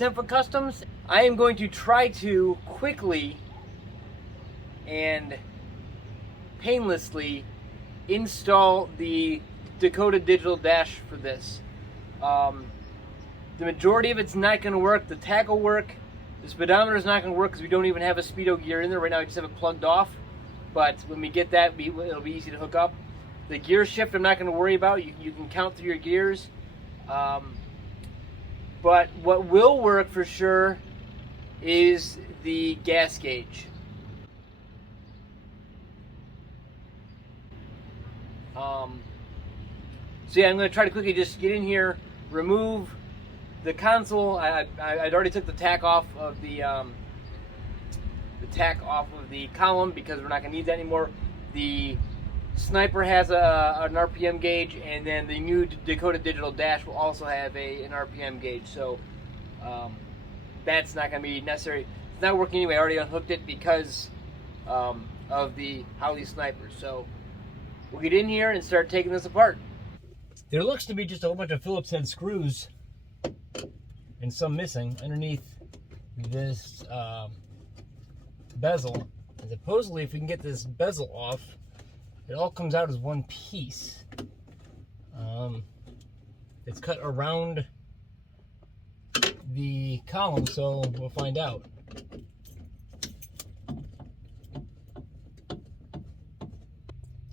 10-foot customs. I am going to try to quickly and painlessly install the Dakota digital dash for this. The majority of it's not going to work. The tach will work. The speedometer is not going to work because we don't even have a speedo gear in there. Right now we just have it plugged off. But when we get that, it'll be easy to hook up. The gear shift I'm not going to worry about. You can count through your gears. But what will work for sure is the gas gauge. So yeah, I'm going to try to quickly just get in here, remove the console. I'd already took the tach off of the column because we're not going to need that anymore. The Sniper has an RPM gauge, and then the new Dakota digital dash will also have an RPM gauge. So that's not going to be necessary. It's not working anyway. I already unhooked it because of the Holley Snipers. So we'll get in here and start taking this apart. There looks to be just a whole bunch of Phillips head screws and some missing underneath this bezel. And supposedly, if we can get this bezel off, it all comes out as one piece. It's cut around the column, so we'll find out.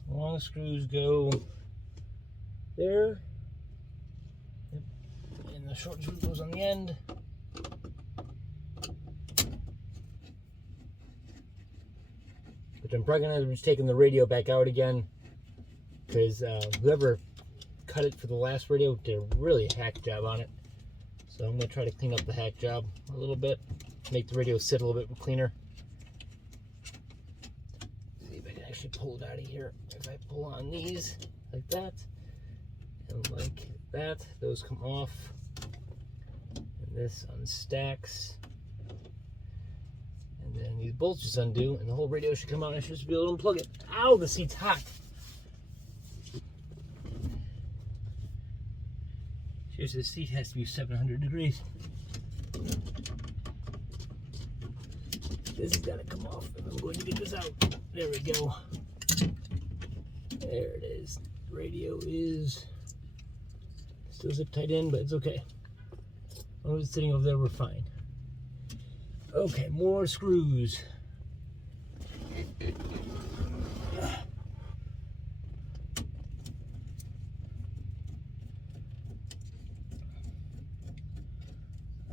Long screws go there, and the short screw goes on the end. Which I'm probably gonna be taking the radio back out again, because whoever cut it for the last radio did a really hack job on it. So I'm gonna try to clean up the hack job a little bit, make the radio sit a little bit cleaner. See if I can actually pull it out of here. If I pull on these like that and like that, those come off, and this unstacks. And then these bolts just undo, and the whole radio should come out, and I should just be able to unplug it. Ow, the seat's hot. Seriously, the seat has to be 700 degrees. This has got to come off if I'm going to get this out. There we go. There it is. The radio is still zip tied in, but it's okay. As long as it's sitting over there, we're fine. Okay, more screws. I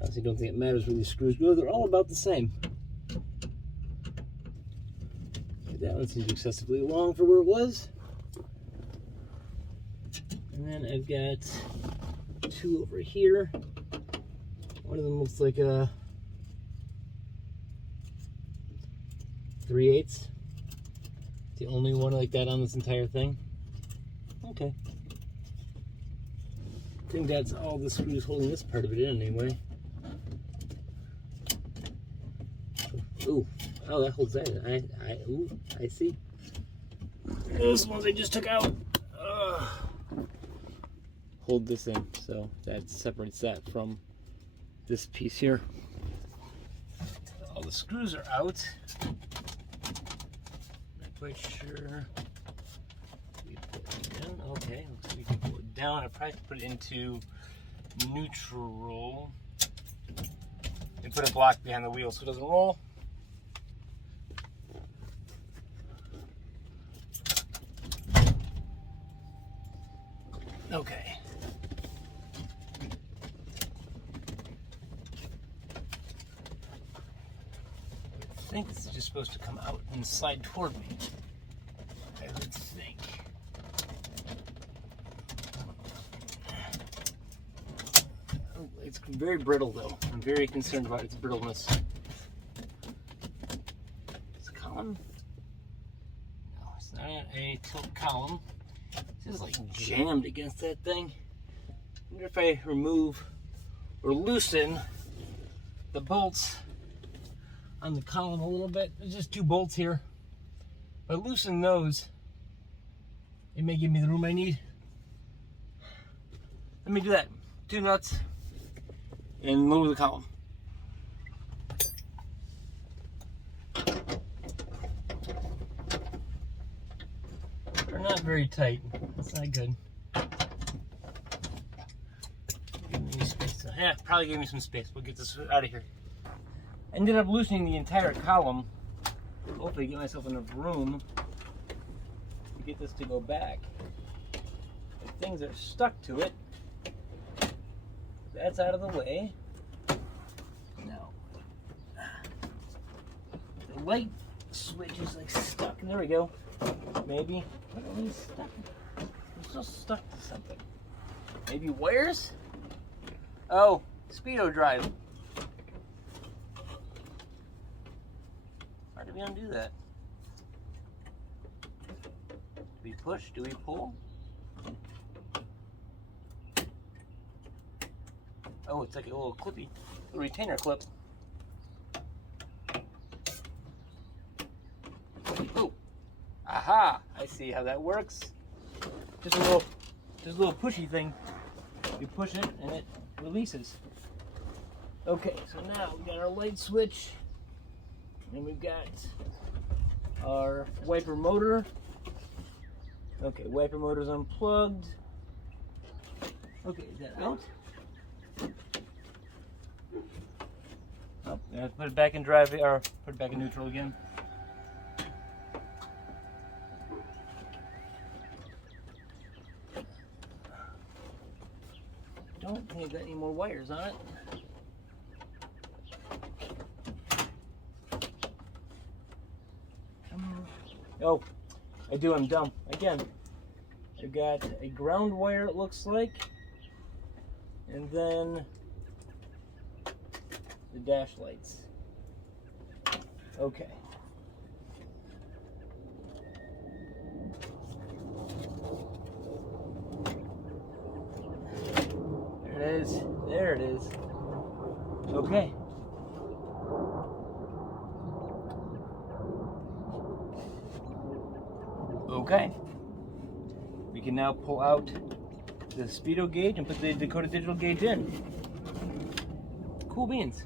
honestly don't think it matters where these screws go. They're all about the same. That one seems excessively long for where it was. And then I've got two over here. One of them looks like a 3/8. The only one like that on this entire thing. Okay. I think that's all the screws holding this part of it in anyway. Ooh, oh, that holds that. I see. Those ones I just took out. Hold this in, so that separates that from this piece here. All the screws are out. Not quite sure. We put it in. Okay, looks like we can pull it down. I probably put it into neutral and put a block behind the wheel so it doesn't roll. Okay. I think this is just supposed to come out and slide toward me. I would think. Oh, it's very brittle though. I'm very concerned about its brittleness. It's a column? No, it's not a tilt column. This is like jammed against that thing. I wonder if I remove or loosen the bolts on the column a little bit. There's just two bolts here. If I loosen those, it may give me the room I need. Let me do that. Two nuts and lower the column. are not very tight. That's not good. Give me space. Yeah, probably give me some space. We'll get this out of here. Ended up loosening the entire column. Hopefully get myself enough room to get this to go back. The things are stuck to it. That's out of the way. Now, the light switch is like stuck. There we go. Maybe. What are these stuck? I'm still stuck to something. Maybe wires? Oh, speedo drive. How do we undo that? Do we push? Do we pull? Oh, it's like a little clippy, little retainer clip. Oh, aha! I see how that works. Just a little pushy thing. You push it and it releases. Okay, so now we got our light switch, and we've got our wiper motor. Okay, wiper motor's unplugged. Okay, is that out? Oh, I have to put it back in drive, or put it back in neutral again. Don't think I've got any more wires on it. Oh, I do, I'm dumb. Again, I've got a ground wire, it looks like, and then the dash lights. Okay. There it is. There it is. Okay. Okay. We can now pull out the speedo gauge and put the Dakota digital gauge in. Cool beans.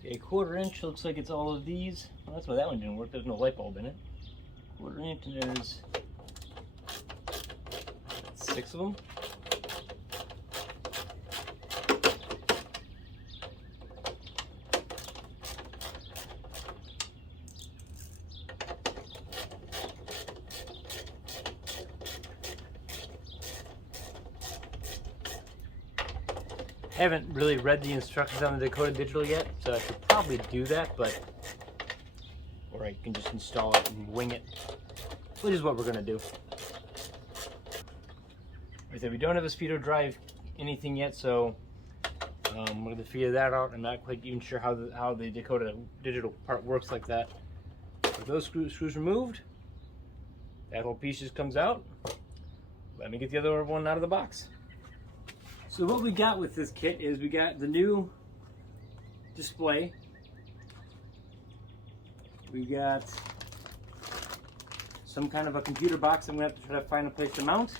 Okay, 1/4 inch looks like it's all of these. Well, that's why that one didn't work. There's no light bulb in it. 1/4 inch, and there's 6 of them. Haven't really read the instructions on the Dakota Digital yet, so I should probably do that, but or I can just install it and wing it, which is what we're gonna do. Like I said, we don't have a speedo drive anything yet, so we're gonna figure that out. I'm not quite even sure how the Dakota Digital part works like that. With those screws removed, that whole piece just comes out. Let me get the other one out of the box. So what we got with this kit is we got the new display. We got some kind of a computer box I'm going to have to try to find a place to mount,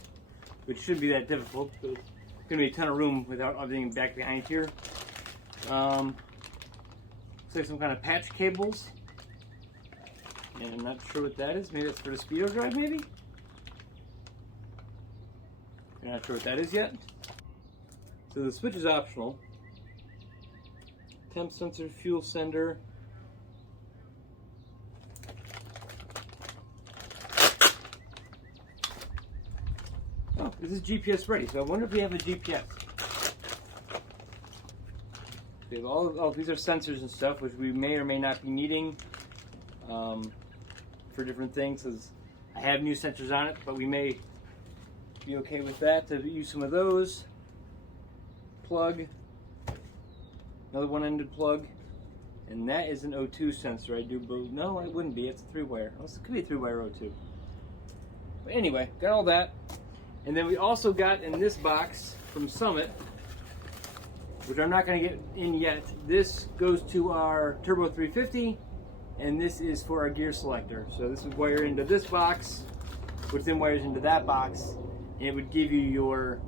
which shouldn't be that difficult. There's going to be a ton of room without everything back behind here. Looks like some kind of patch cables. And I'm not sure what that is. Maybe that's for the speedo drive, maybe? I'm not sure what that is yet. So the switch is optional. Temp sensor, fuel sender. Oh, this is GPS ready, so I wonder if we have a GPS. We have all these are sensors and stuff, which we may or may not be needing for different things. As I have new sensors on it, but we may be okay with that to use some of those. Plug, another one-ended plug, and that is an O2 sensor. I do believe. No, it wouldn't be. It's a 3-wire. It could be a 3-wire O2. But anyway, got all that, and then we also got in this box from Summit, which I'm not going to get in yet. This goes to our Turbo 350, and this is for our gear selector. So this would wire into this box, which then wires into that box, and it would give you your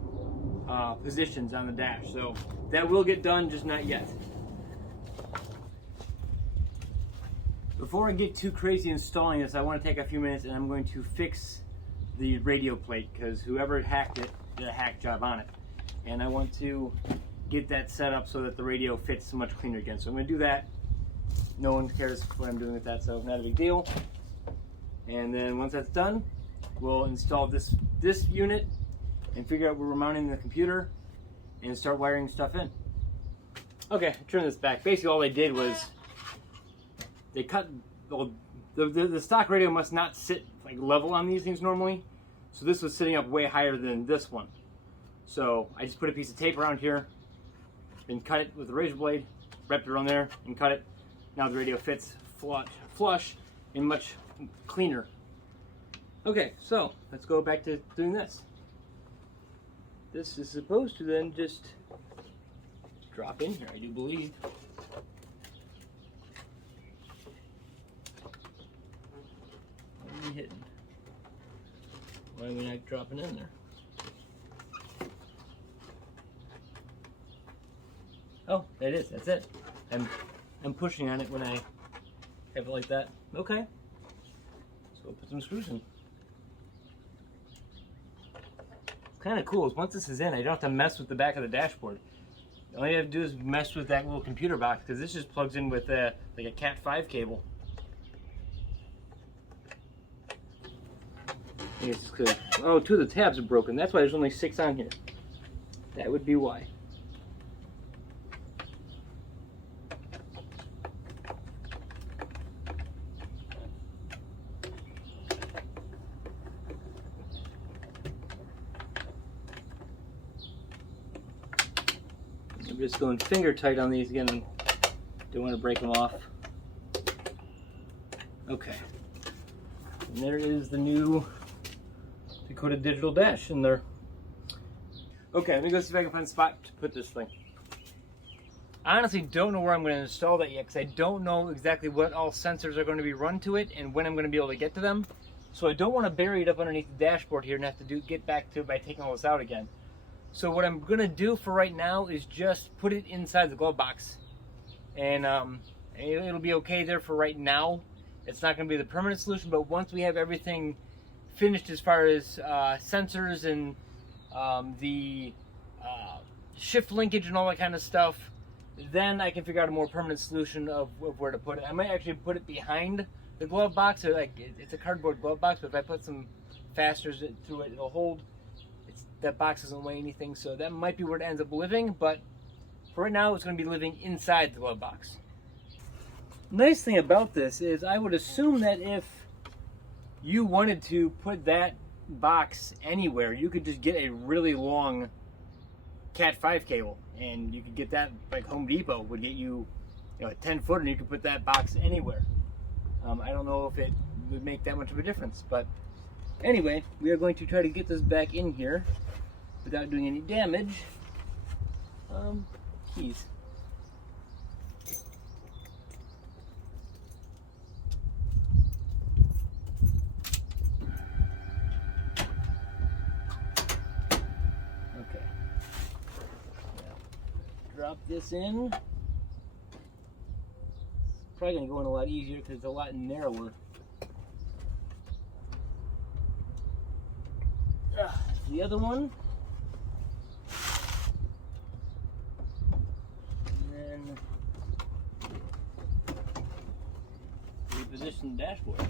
positions on the dash. So that will get done, just not yet. Before I get too crazy installing this, I want to take a few minutes and I'm going to fix the radio plate because whoever hacked it did a hack job on it. And I want to get that set up so that the radio fits much cleaner again. So I'm going to do that. No one cares what I'm doing with that, so not a big deal. And then once that's done, we'll install this unit and figure out where we're mounting the computer and start wiring stuff in. Okay, turn this back. Basically all they did was they cut, well, the stock radio must not sit like level on these things normally. So this was sitting up way higher than this one. So I just put a piece of tape around here, then cut it with a razor blade, wrapped it around there and cut it. Now the radio fits flush and much cleaner. Okay, so let's go back to doing this. This is supposed to then just drop in here, I do believe. What are we hitting? Why are we not dropping in there? Oh, that is, that's it. I'm pushing on it when I have it like that. Okay. So we'll put some screws in. It's kind of cool is once this is in, I don't have to mess with the back of the dashboard. All you have to do is mess with that little computer box because this just plugs in with like a Cat 5 cable. It's good. Oh, 2 of the tabs are broken. That's why there's only 6 on here. That would be why. I'm just going finger tight on these again. Don't want to break them off. Okay. And there is the new Dakota digital dash in there. Okay, let me go see if I can find a spot to put this thing. I honestly don't know where I'm going to install that yet because I don't know exactly what all sensors are going to be run to it and when I'm going to be able to get to them. So I don't want to bury it up underneath the dashboard here and have to get back to it by taking all this out again. So what I'm going to do for right now is just put it inside the glove box. And it'll be okay there for right now. It's not going to be the permanent solution, but once we have everything finished as far as sensors and the shift linkage and all that kind of stuff, then I can figure out a more permanent solution of where to put it. I might actually put it behind the glove box. Or like it's a cardboard glove box, but if I put some fasteners through it, it'll hold. That box doesn't weigh anything, so that might be where it ends up living, but for right now it's going to be living inside the glove box. Nice thing about this is I would assume that if you wanted to put that box anywhere, you could just get a really long Cat 5 cable, and you could get that, like Home Depot would get you, a 10-footer, and you could put that box anywhere. I don't know if it would make that much of a difference, but anyway, we are going to try to get this back in here without doing any damage. Keys. Okay. Now, drop this in. It's probably going to go in a lot easier because it's a lot narrower. The other one, and then reposition the dashboard.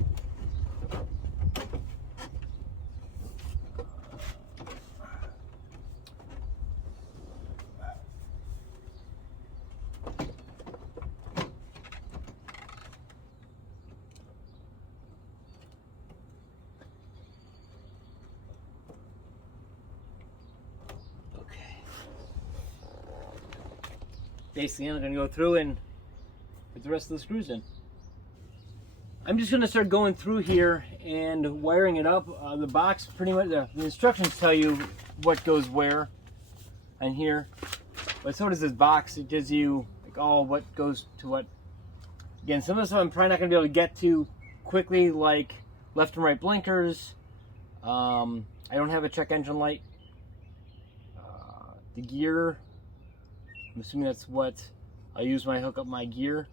Basically, I'm going to go through and put the rest of the screws in. I'm just going to start going through here and wiring it up. The box, pretty much, the instructions tell you what goes where on here. But so does this box. It gives you like all what goes to what. Again, some of the stuff I'm probably not going to be able to get to quickly, like left and right blinkers. I don't have a check engine light. The gear. I'm assuming that's what I use when I hook up my gear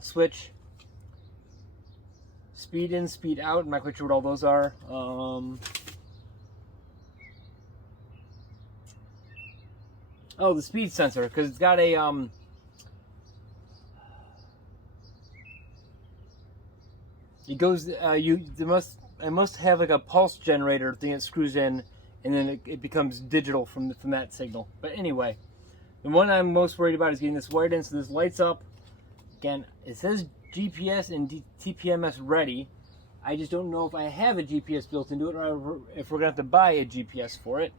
switch. speed in, speed out. I'm not quite sure what all those are. Oh, the speed sensor, because it's got a it goes. I must have like a pulse generator thing that screws in, and then it becomes digital from that signal. But anyway, the one I'm most worried about is getting this wired in, so this lights up. Again, it says GPS and TPMS ready. I just don't know if I have a GPS built into it, or if we're gonna have to buy a GPS for it.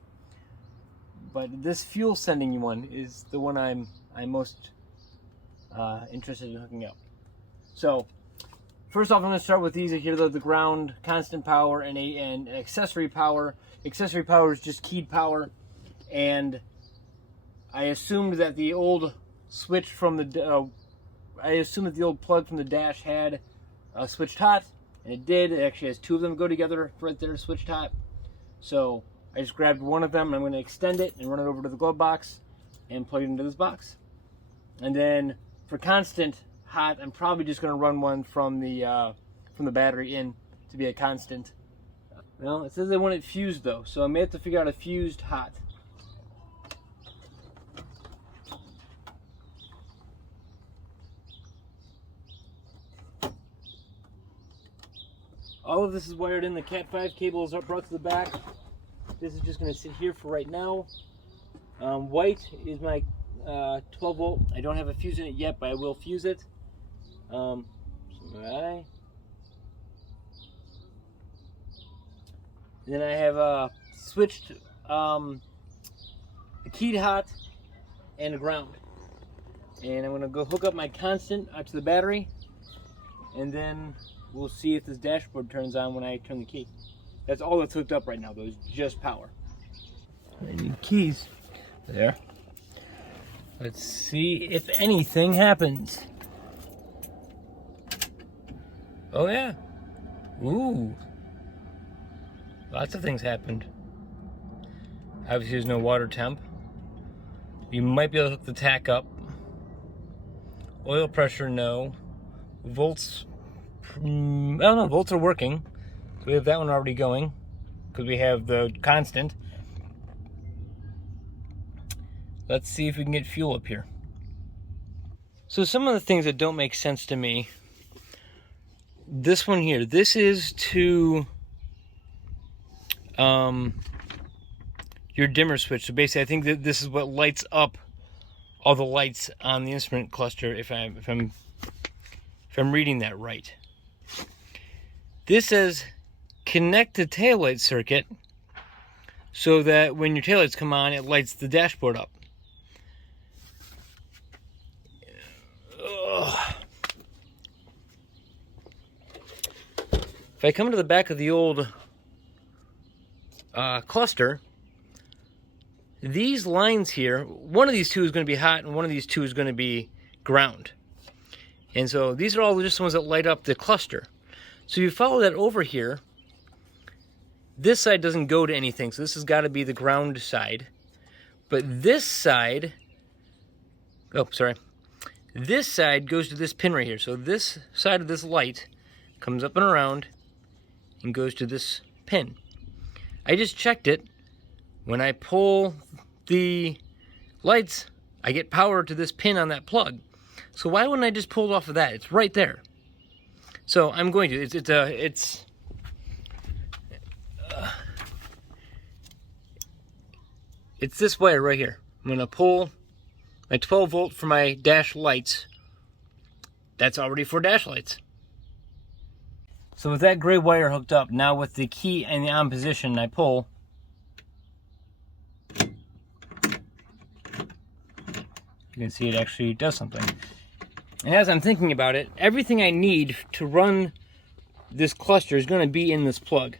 But this fuel sending one is the one I'm most interested in hooking up. So first off, I'm going to start with these here, the ground, constant power, and accessory power. Accessory power is just keyed power, and I assumed that the old switch from the the old plug from the dash had switched hot, and it did. It actually has two of them go together right there, switched hot. So I just grabbed one of them, and I'm going to extend it and run it over to the glove box and plug it into this box. And then for constant hot, I'm probably just going to run one from the battery in to be a constant. Well, it says they want it fused though, so I may have to figure out a fused hot. All of this is wired in. The Cat 5 cable is brought to the back. This is just going to sit here for right now. White is my 12 volt. I don't have a fuse in it yet, but I will fuse it. Then I have switched a keyed hot and a ground. And I'm going to go hook up my constant to the battery, and then we'll see if this dashboard turns on when I turn the key. That's all that's hooked up right now, though, is just power. I need keys. There. Let's see if anything happens. Oh, yeah. Ooh. Lots of things happened. Obviously, there's no water temp. You might be able to hook the tach up. Oil pressure, no. Volts, I don't know, volts are working. So we have that one already going, because we have the constant. Let's see if we can get fuel up here. So some of the things that don't make sense to me. This one here, this is to your dimmer switch. So basically, I think that this is what lights up all the lights on the instrument cluster. If I'm reading that right. This says connect the taillight circuit so that when your taillights come on, it lights the dashboard up. Ugh. If I come to the back of the old cluster, these lines here, one of these two is going to be hot and one of these two is going to be ground. And so these are all just the ones that light up the cluster. So you follow that over here. This side doesn't go to anything, so this has got to be the ground side. But this side, this side goes to this pin right here. So this side of this light comes up and around and goes to this pin. I just checked it. When I pull the lights, I get power to this pin on that plug. So why wouldn't I just pull it off of that? It's right there. So I'm going to. It's this wire right here. I'm going to pull my 12 volt for my dash lights. That's already for dash lights. So with that gray wire hooked up, now with the key in the on position, I pull. You can see it actually does something. And as I'm thinking about it, everything I need to run this cluster is going to be in this plug.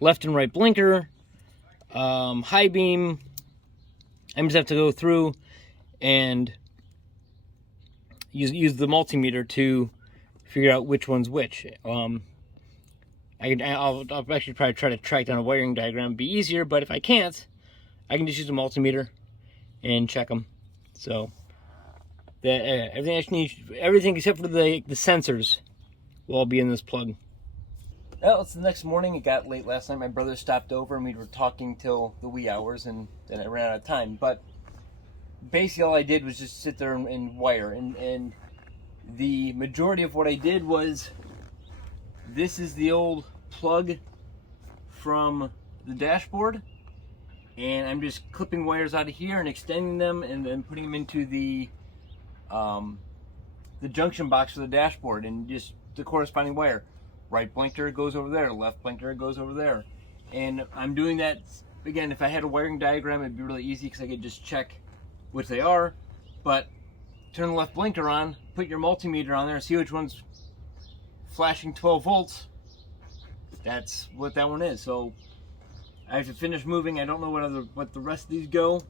Left and right blinker, high beam. I just have to go through and use the multimeter to figure out which one's which. I'll actually probably try to track down a wiring diagram. It'd be easier, but if I can't, I can just use a multimeter and check them. So everything except for the sensors will all be in this plug. Well, it's the next morning. It got late last night. My brother stopped over and we were talking till the wee hours, and then I ran out of time. But basically all I did was just sit there and wire. And the majority of what I did was, this is the old plug from the dashboard. And I'm just clipping wires out of here and extending them and then putting them into the junction box for the dashboard, and just the corresponding wire. Right blinker goes over there, left blinker goes over there. And I'm doing that, again, if I had a wiring diagram, it'd be really easy because I could just check which they are. But turn the left blinker on, put your multimeter on there, see which one's flashing 12 volts. That's what that one is. So I have to finish moving. I don't know what the rest of these go.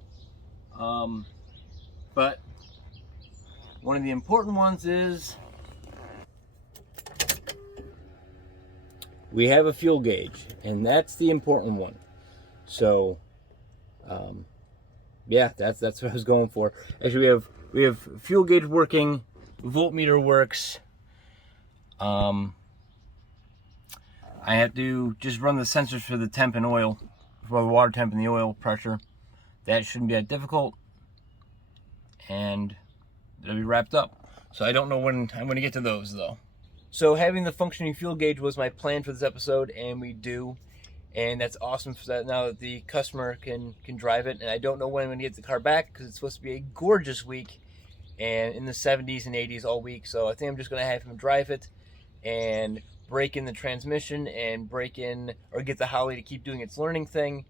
But one of the important ones is we have a fuel gauge, and that's the important one. So, yeah, that's what I was going for. Actually, we have fuel gauge working, voltmeter works. I have to just run the sensors for the temp and oil, for the water temp and the oil pressure. That shouldn't be that difficult, and it'll be wrapped up. So I don't know when I'm going to get to those though. So having the functioning fuel gauge was my plan for this episode, and we do, and that's awesome for that. Now that the customer can drive it, and I don't know when I'm going to get the car back because it's supposed to be a gorgeous week, and in the 70s and 80s all week. So I think I'm just going to have him drive it and break in the transmission and break in, or get the Holly to keep doing its learning thing,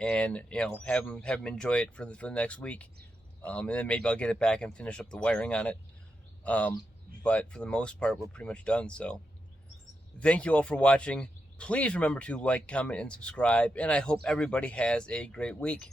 and have him enjoy it for the next week, and then maybe I'll get it back and finish up the wiring on it. But for the most part, we're pretty much done. So thank you all for watching. Please remember to like, comment, and subscribe, and I hope everybody has a great week.